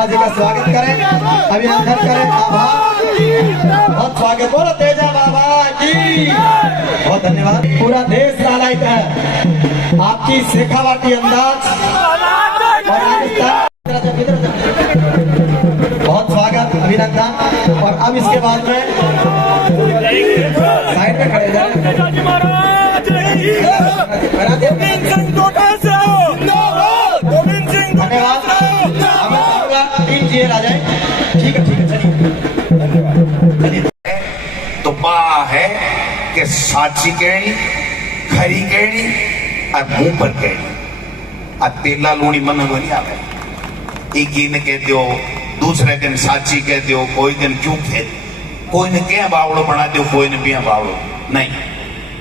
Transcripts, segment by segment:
जी का स्वागत करें, अभिनंदन करें, आभार, बहुत स्वागत। बोलो तेजा बाबा की बहुत धन्यवाद। पूरा देश लालायित है आपकी शेखावाटी अंदाज बहुत स्वागत, अभिनंदन। और अब इसके बाद में साइड में खड़े धन्यवाद। आ जाए, ठीक है चलिए। तो बा है कि साची कहनी, खरी कहनी और मुंह पर कहनी। अब तेला लूणी मन में नहीं आवे। एक दिन कहते हो, दूसरे दिन साची कहते हो, कोई दिन क्यों कहते, कोई ने क्या बावड़ो बना दो, कोई ने बिया बावड़ो नहीं।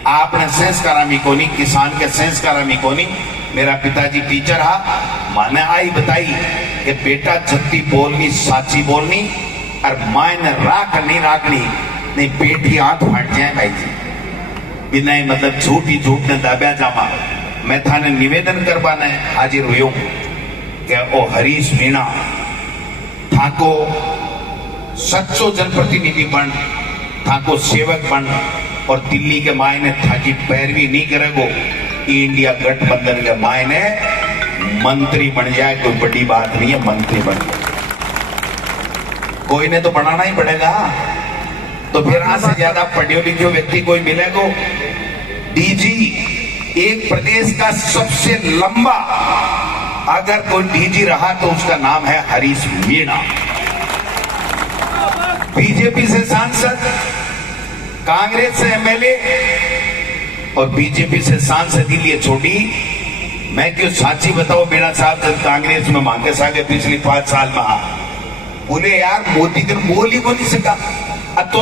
आपने संस्कार में कोनी, किसान के संस्कार में कोनी। मेरा पिताजी टीचर हा, माने आई बताई कि बेटा जत्ती बोलनी साची बोलनी और मायने राख नहीं राखनी, नहीं बेटी आंख फाट जाए भाई जी। बिना मतलब झूठी झूठ ने दाब्या जामा। मैं थाने निवेदन करवाने हाजिर हुई कि ओ हरीश मीणा थाको सच्चो जनप्रतिनिधि बन, थाको सेवक बन और दिल्ली के मायने थाकी पैरवी नहीं करेगो। इंडिया गठबंधन के मायने मंत्री बन जाए कोई बड़ी बात नहीं है। मंत्री बन जाए, कोई ने तो बनाना ही पड़ेगा। तो फिर आज से ज्यादा पढ़े लिखे व्यक्ति कोई मिलेगा। डीजी एक प्रदेश का सबसे लंबा अगर कोई डीजी रहा तो उसका नाम है हरीश मीणा। बीजेपी से सांसद, कांग्रेस से एमएलए और बीजेपी से सांसद लिए छोटी। मैं क्यों साची बताओ, मीणा साहब जब कांग्रेस में मांगे सागे पिछली 5 साल में बोले यार मोदी ने बोल ही को नहीं सका।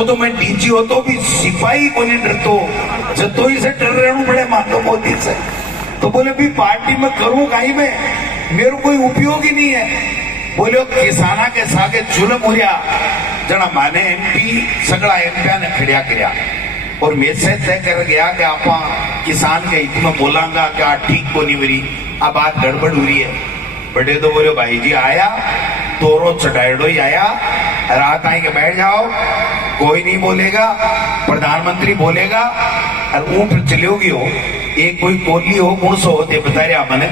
तो मैं डीजी हो तो भी सिपाही को नहीं डरतो, जतो ही से डर रहे बड़े मानो मोदी से। तो बोले भी पार्टी में करूं कहीं में, मेरे कोई उपयोग ही नहीं है। बोले किसाना के सागे जुलम हो गया जना माने एमपी सगड़ा एमपी ने खड़िया करया और मैसेज तय कर गया कि आप किसान के हित में बोलांगा क्या ठीक को नहीं मेरी अब बात गड़बड़ हो रही है। बड़े तो बोले भाई जी आया तोरो चटाइडो ही आया, रात आई के बैठ जाओ, कोई नहीं बोलेगा, प्रधानमंत्री बोलेगा और ऊँट चलोगी हो। एक कोई कोली हो मुड़सो होते बता रहा मैंने।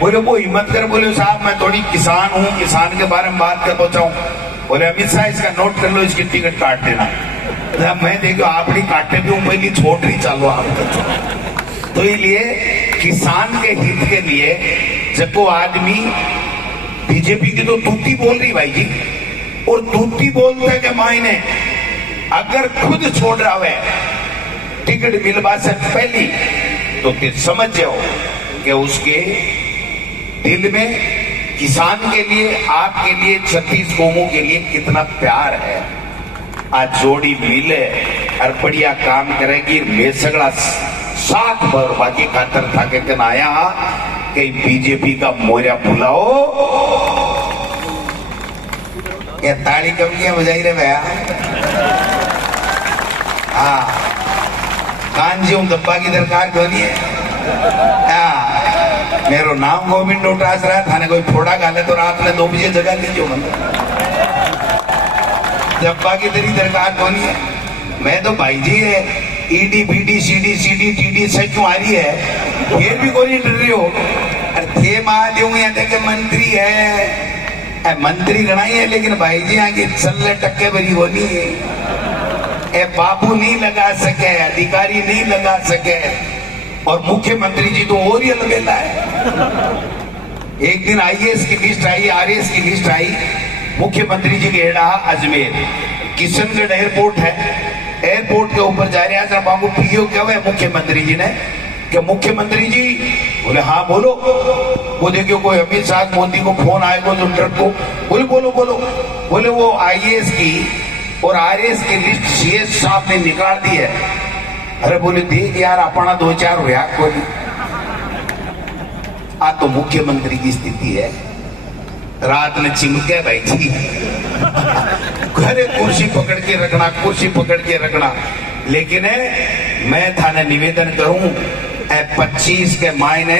बोले वो हिम्मत कर, बोले साहब मैं थोड़ी किसान हूँ, किसान के बारे में बात कर पहुंचाऊं। बोले अमित शाह इसका नोट कर लो, इसकी टिकट काट देना। मैं देखो आपनी काटने भी पहली छोड़ रही चालो आप। तो इसलिए किसान के हित के लिए जब वो आदमी बीजेपी की तो तूती बोल रही भाई जी, और तूती बोलते के मायने अगर खुद छोड़ रहा है टिकट मिलवा से पहली तो फिर समझ जाओ कि उसके दिल में किसान के लिए, आपके लिए, 36 कौमों के लिए कितना प्यार है। आज जोड़ी मिले और बढ़िया काम करेगी। मैं सगड़ा साथ भर बाकी खातर था के दिन आया कहीं बीजेपी का मोर्या बुलाओ। ये ताली कम बजाई रहे भैया। हाँ कांजी हूं दब्बा की दरकार क्यों नहीं है। मेरो नाम गोविंद डोटास रहा थाने कोई फोड़ा गाले तो रात में 2 बजे जगह लीजिए दब्बा की तेरी दरकार कौन है। मैं तो भाई जी है ED BD CD CD TD से क्यों आ रही है, फिर भी कोई डर रही हो। अरे थे मालूम या देखे मंत्री है मंत्री गणाई है, लेकिन भाई जी आगे चलने टक्के भरी होनी है। ए बाबू नहीं लगा सके, अधिकारी नहीं लगा सके, और मुख्यमंत्री जी तो और ही अलबेला है। एक दिन आईएएस की लिस्ट आई, आरएएस की लिस्ट आई, मुख्यमंत्री जी के हेड़ा अजमेर, किशनगढ़ एयरपोर्ट है, एयरपोर्ट के ऊपर जा रहे हैं बाबू पीओ क्या हुआ मुख्यमंत्री जी ने कि मुख्यमंत्री जी बोले हाँ बोलो। वो देखियो कोई अमित शाह मोदी को फोन आएगा जो ट्रक को, बोले बोलो बोलो, बोले वो आईएएस की और आरएएस की लिस्ट सीएस साहब ने निकाल दी है। अरे बोले देख यार अपना 2-4 हुआ कोई। आ तो मुख्यमंत्री की स्थिति है, रात में चिमके भाई जी घरे कुर्सी पकड़ के रखना, कुर्सी पकड़ के रखना। लेकिन मैं थाने निवेदन करूं 25 के मायने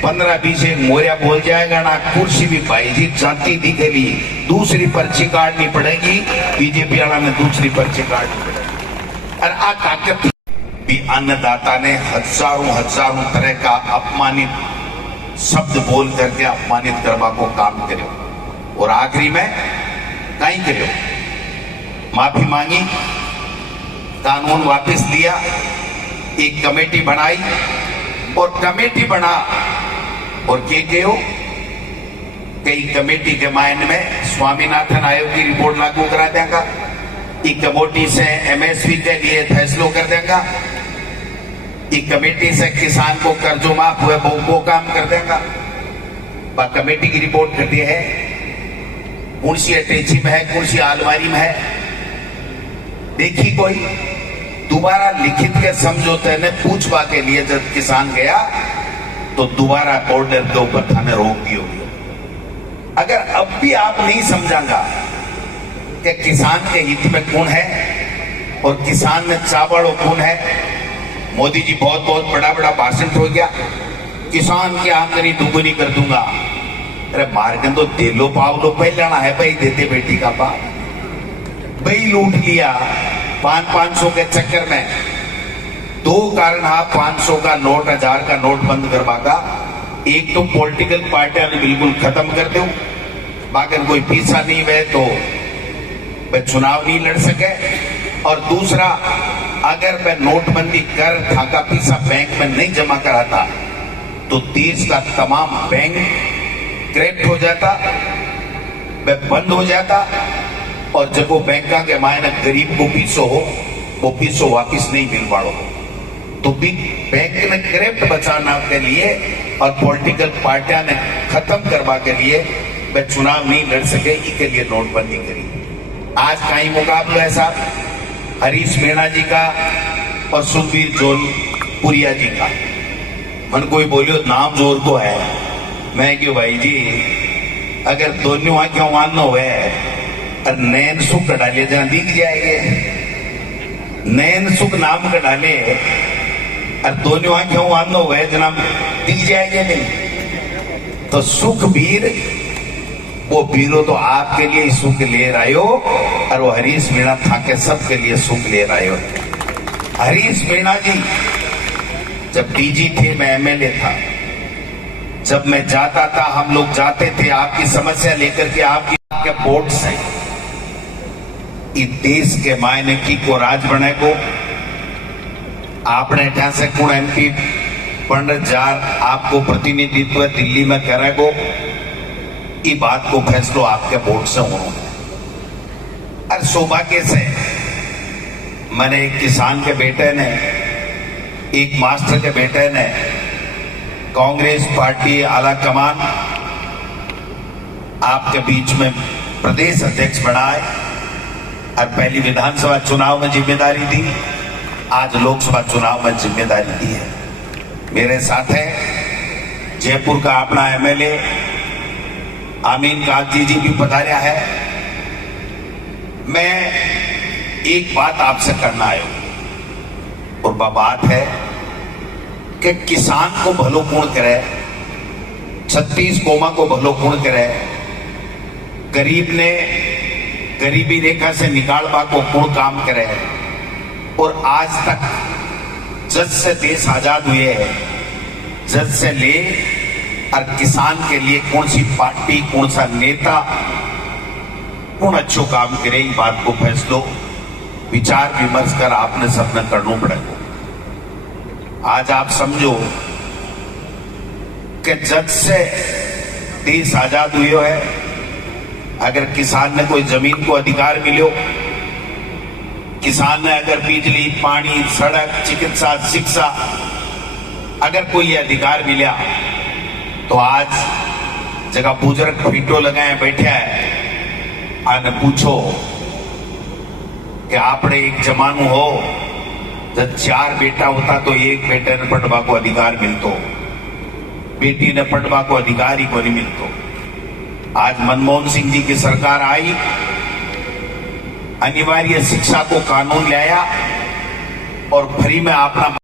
15-20 एक मोरिया बोल जाएगा ना, कुर्सी भी भाई जी जाती दिखेगी, दूसरी पर्ची काटनी पड़ेगी, बीजेपी वाला ने दूसरी पर्ची काटनी पड़ेगी। और आ ताकत भी अन्नदाता ने हजारों तरह का अपमानित शब्द बोल करके अपमानित करवा को काम करो, और आखिरी में नहीं करो, माफी मांगी, कानून वापस लिया, एक कमेटी बनाई, और कमेटी बना और कई कमेटी के मायने में स्वामीनाथन आयोग की रिपोर्ट लागू करा देगा, एक कमेटी से एमएसपी के लिए फैसलों कर देगा, एक कमेटी से किसान को कर्जों माफ हुए वो काम कर देगा। कमेटी की रिपोर्ट करती है कुर्सी अटैची में है, कुर्सी अलमारी में है, देखी कोई दोबारा लिखित के समझौते ने पूछवा के लिए जब किसान गया तो दोबारा बॉर्डर के ऊपर थाने रोक दी होगी। अगर अब भी आप नहीं समझागा कि किसान के हित में कौन है और किसान में चावड़ो कौन है। मोदी जी बहुत बड़ा भाषण हो गया, किसान की आमदनी दुगुनी कर दूंगा। अरे मार्गन तो दे लो पाव लो, पहले लाना है भाई, देते बेटी का बाप भाई लूट लिया 500 के चक्कर में। 2 कारण आप 500 का नोट 1000 का नोट बंद करवागा। एक तो पॉलिटिकल पार्टियां ने बिल्कुल खत्म कर दो, बाकी कोई पैसा नहीं हुए तो वह चुनाव नहीं लड़ सके, और दूसरा अगर वह नोटबंदी कर थाका पैसा बैंक में नहीं जमा कराता तो देश का तमाम बैंक क्रैक्ट हो जाता, वह बंद हो जाता, और जब वो बैंक के मायने गरीब को पीसो हो वो पीसो वापिस नहीं मिल पाड़ो। तो बिग बैंक ने क्रैक्ट बचाना के लिए और पॉलिटिकल पार्टियां ने खत्म करवा के लिए वह चुनाव नहीं लड़ सके, इसके लिए नोटबंदी करी। आज का ही मुकाबला है साहब हरीश मीणा जी का और सुखबीर जोनपुरिया जी का। मन कोई बोलियो नाम जोर को है, मैं क्यों भाई जी अगर दोनों आंखें मानना हुए और नैन सुख का डाले जहां दिख जाएंगे, नैन सुख नाम का डाले और दोनों आंखें मानना हुए जनाब दिख जाएंगे नहीं। तो सुखबीर वो बीरो तो आपके लिए सुख ले रहे हो, और वो हरीश मीणा था के सबके लिए सुख ले रहे हो। हरीश मीणा जी जब डीजी थे, मैं एमएलए था, जब मैं जाता था हम लोग जाते थे आपकी समस्या लेकर के, आपके वोट से इस देश के मायने की को राज बने को आपने यहाँ से कौन एमपी पंडित जार आपको प्रतिनिधित्व दिल्ली में करेगो, ये बात को फैसलो आपके वोट से होना। और सौभाग्य से मैंने एक किसान के बेटे ने, एक मास्टर के बेटे ने कांग्रेस पार्टी आला कमान आपके बीच में प्रदेश अध्यक्ष बनाए, और पहली विधानसभा चुनाव में जिम्मेदारी दी, आज लोकसभा चुनाव में जिम्मेदारी दी है। मेरे साथ है जयपुर का अपना एमएलए आमीन काजी जी भी पधारा है। मैं एक बात आपसे करना आया हूं, और वह बात है कि किसान को भलो कौन करे, 36 कौमा को भलो कौन करे, गरीब ने गरीबी रेखा से निकालवा को कौन काम करे। और आज तक जब से देश आजाद हुए हैं, जब से ले और किसान के लिए कौन सी पार्टी, कौन सा नेता कौन अच्छो काम करे, ये बात को फैसलो विचार विमर्श कर आपने सबने करना पड़ेगा। आज आप समझो कि जब से देश आजाद हुए है, अगर किसान ने कोई जमीन को अधिकार मिलो, किसान ने अगर बिजली, पानी, सड़क, चिकित्सा, शिक्षा अगर कोई अधिकार मिला, तो आज जगह बुजुर्ग फीटो लगाए बैठे है और पूछो कि आपने एक जमानो हो जब 4 बेटा होता तो एक बेटे ने पढ़वा को अधिकार मिलतो, बेटी ने पढ़वा को अधिकार ही को नहीं मिलतो। आज मनमोहन सिंह जी की सरकार आई, अनिवार्य शिक्षा को कानून लाया और फ्री में अपना